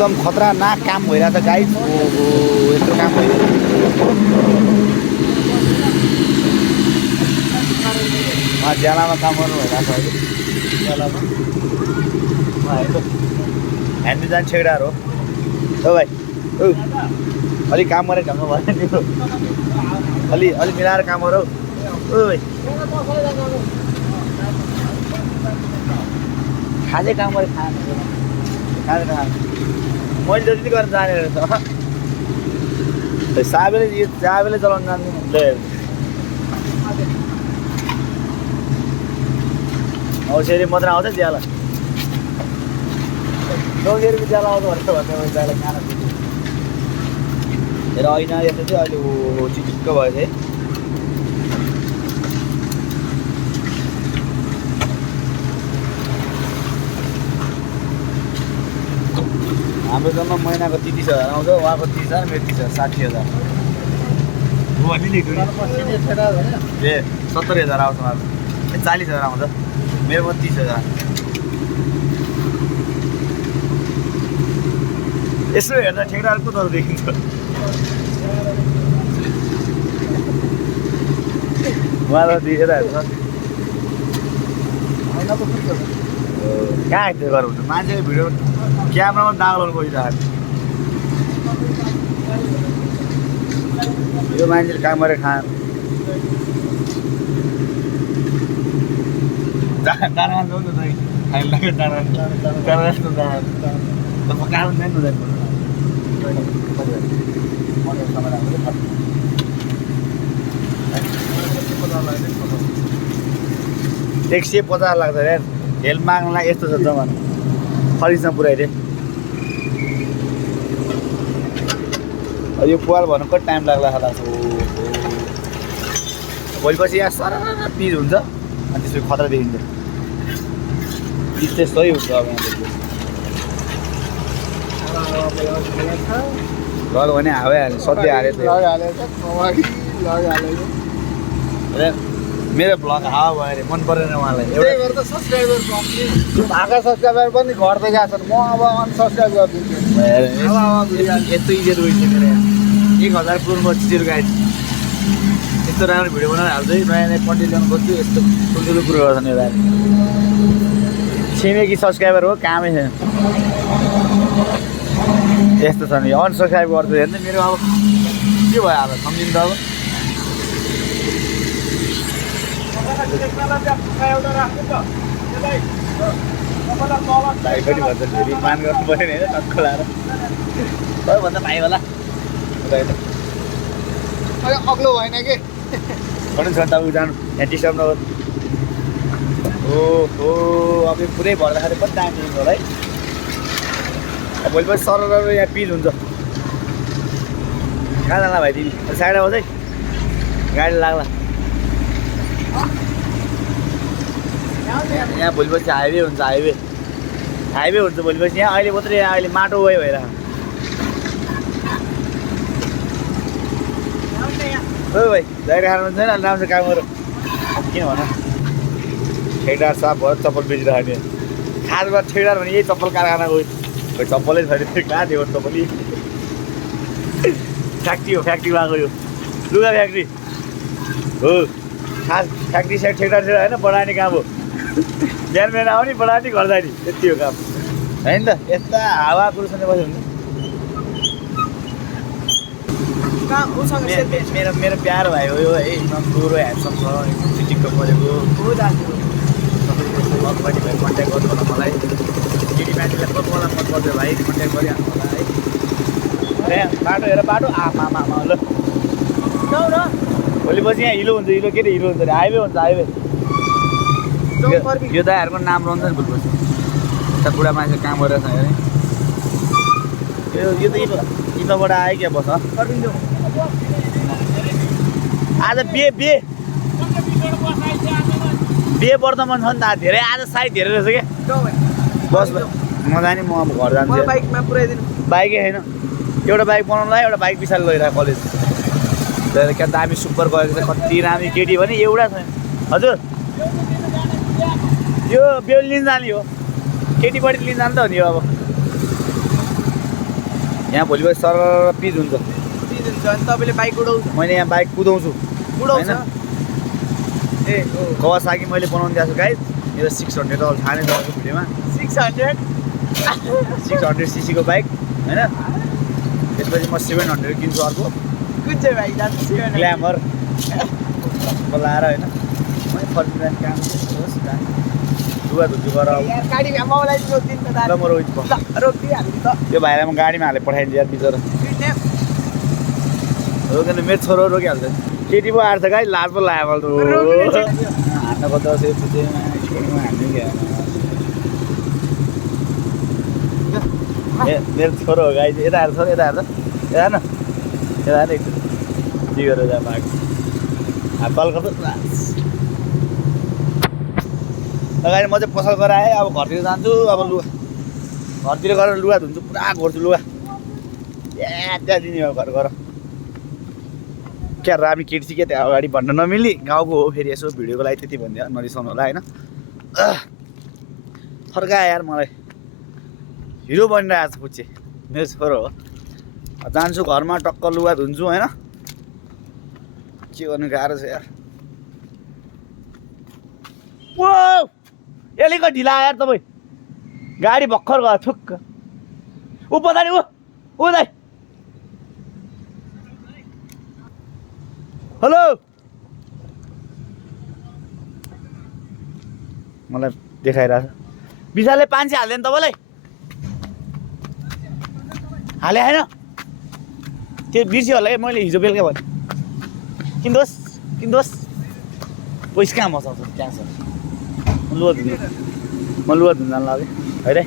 एकदम खतरनाक काम भइरहेछ गाइस। ओहो यत्रो काम भइरहेछ। ज्यालामा काम गर्नु भइरहेछ अहिले। ज्यालामा हामी जाने ठेकेदार हो। ओ भाइ ओ अलिक काम गरेर ढङ्ग भएन नि। अलि मिलाएर काम गर। ओ भाइ खाँदै काम गरेर खाँदैन मैले जति गरेर जाने रहेछ। चाबेले चलाउनु जान्दैन। औषधी मात्र आउँछ ज्याला। लगेर ज्याला आउँछ भनेर भन्दै दाइलाई खाना दिन्छु। हेर ऐना यस्तो चाहिँ अहिले हो चिटिक्क भयो है। हाम्रो जम्मा महिनाको 30,000 आउँछ। उहाँको 30,000 मेरो 30,000 60,000। ए 70,000 आउँछ उहाँको। 40,000 आउँछ मेरो 30,000। यसो हेर्दा ठेकेदारको दर देखिन्छ। उहाँलाई दिएर हेर्छ कहाँ त्यो गर्नु हुन्छ। मान्छेले भिडियो क्यामेरामा दागलाउनु खोजिरहेको। यो मान्छेले काम गरेर खान दाना खान्छ नि त खाइल लाग्यो। दाना पकाउनु जानु हुँदैन। 150 लाग्छ यार। हेल्प माग्नलाई यस्तो छ जमाना। खरिदमा पुऱ्याइदिए यो पुवाल भन्नु कति टाइम लाग्ला होला। भोलिपछि यहाँ सर पिज हुन्छ अनि त्यसपछि खतरा देखिन्छ। पिज चाहिँ सही हुन्छ। अब गऱ्यो भने हावै हाल्यो सधैँ हाल्यो। मेरो भ्लग हावा भयो अरे मन परेन उहाँलाई। एउटा सब्सक्राइबर पनि घट्दै गएको छ। म अब अनसब्सक्राइब गरिदिन्छु। यस्तो इज्जत गइसक्यो मेरो यहाँ। 1000 पुग्नु चिजहरू गाइस। यस्तो राम्रो भिडियो बनाएर हाल्दै नयाँ नयाँ कन्टेन्ट ल्याउनु खोज्छु। यस्तो ठुल्ठुलो कुरो गर्छन् यो दाइ। छिमेकी सब्सक्राइबर हो कामै छैन। यस्तो छ नि अनसब्सक्राइब गर्छु हेर्नु। मेरो अब के भयो अब सम्झिनु त। अब भाइ पनि भन्छ फेरि मान गर्नु पऱ्यो नि होइन। टक्क लाएर सबैभन्दा भाइ होला अग्लो भएन कि भन्नु छ नि तपाईँ जानु यहाँ डिस्टर्ब नगर्नु। हो अब यो पुरै भर्दाखेरि कति टाइम दिन्छ होला है। भोलिपछि सरर यहाँ पिज हुन्छ। कहाँ जान्ला भाइ तिमी साइड आउँछ है गाडी लाग्ला। यहाँ भोलिपछि हाइवे हुन्छ। हाइवे हुन्छ भोलिपछि। यहाँ अहिले मात्रै अहिले माटो गयो भइरहेको। ओ भाइ जाहिर खानु छैन अलि राम्रो काम गर। किन भन ठेकेदार साहब भयो चप्पल बेचिरहेको नि। खासमा ठेकेदार भने यही चप्पल कारखाना गयो। चप्पलै छैन कहाँ दियो चप्पल। फ्याक्ट्री हो फ्याक्ट्री भएको यो लुगा फ्याक्ट्री हो। खास फ्याक्ट्री साइड ठेकेदार छैन होइन। बढाउने काम हो। बिहान आउने बढाउने घर जाने त्यति हो काम होइन त। यस्ता हावा कुरोसँग बस्यो भने मेरो प्यारो भाइ हो यो है। एकदम गोरो ह्यान्डसम छ। एकदम चिटिक्क परेको तपाईँले भाइ कन्ट्याक्ट गर्नु होला मलाई। केटी मान्छेलाई मलाई मन पर्छ भाइ कन्ट्याक्ट गरिहाल्नु होला है। बाटो हेर बाटो आमा ल भोलिपछि यहाँ हिलो हुन्छ। हिलो के अरे हिलो हुन्छ अरे हाइवे हुन्छ। हाइवे यो दाइहरूको नाम रहन्छ नि भोलिपछि। यता बुढा मान्छे काम गरेर छ अरे। यो त इतोबाट आयो क्या बस आज बिहे वर्तमान छ नि त। धेरै आज साइड धेरै रहेछ क्या बस। म जाने म अब घर जान्छु। बाइकमा पुऱ्याइदिनु। बाइकै छैन। एउटा बाइक बनाउनुलाई एउटा बाइक पछाडि लगिरहेको कलेज। क्या दामी सुपर गएको छ। कति दामी केटी भने एउटा छैन। हजुर यो बेल लिन जाने हो। केटीपट्टि लिन जानु त हो नि अब। यहाँ भोलिपल्ट सर पिच हुन्छ। अनि तपाईँले बाइक उडाउँछ? मैले यहाँ बाइक कुदाउँछु। उडाउँछ? ए हो। कवासाकी मैले बनाउनु दिएको छु गाइस। मेरो 600 डलर थाहा नै छ भिडियोमा। 600 सीसी को बाइक हैन। त्यसपछि म 700 किन्छु अर्को। कुन चाहिँ बाइक जान्छ? ग्ल्यामर बोलाएर हैन। मैले फर्किँदैन काम होस् जाने। लुगा धुन्छु गर अब। यार गाडी मलाई रोकिदिन त दादा। ल म रोकिदिन्छु। ल रोकिदिहाल्नु त। त्यो भाइलाई म गाडीमा हाले पठाइदिन्छु यार बिचरा। रोकेन मेरो छोरो रोकिहाल्छ। केटी पो आएर गाई लाज पो लाग्यो मलाई त। हान्न खोज्दा चाहिँ पुछेमा स्कुलमा हान्नु क्या। ए मेरो छोरो हो गाई यता आएर छोरो यता आएर यता न यता आएर एकछिन के गरेर जा भाग कल गर्छु गाडी म चाहिँ पसल गरेर आएँ। अब घरतिर जान्छु। अब लुगा घरतिर गएर लुगा धुन्छु। पुरा गर्छु लुगा त्यहाँ दिने हो घर गर क्या रामी केटी के त्यहाँ अगाडि भन्न नमिली गाउँको हो फेरि यसो भिडियोको लागि त्यति भनिदियो नरिसाउनु होला होइन। फर्कायो यार मलाई हिरो बनिरहेको छ पुच्चे मेरो छोरो हो। जान्छु घरमा टक्क लुगा धुन्छु होइन। के गर्नु गाह्रो छ यार। ओ एलीको ढिला यार तपाईँ गाडी भर्खर गयो ठुक्क ऊ पछाडि ऊ दाइ हेलो मलाई देखाइरहेछ। विशालले 500 हाल्दैन तपाईँलाई हाले होइन त्यो बिर्स्यो होला मैले हिजो बेलुका भने किन्दोस् पैसा कहाँ बसाउँछ त्यहाँ छ। लुगा धुनु म लुगा धुन जानु लाग्यो है रे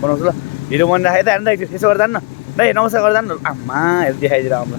बनाउँछु ल भिडियो बनिराखेँ त हेर्नु त यसो गर्दा न दाइ नमस्कार गर्दा न आमा हेर देखाइदिएर आउँला।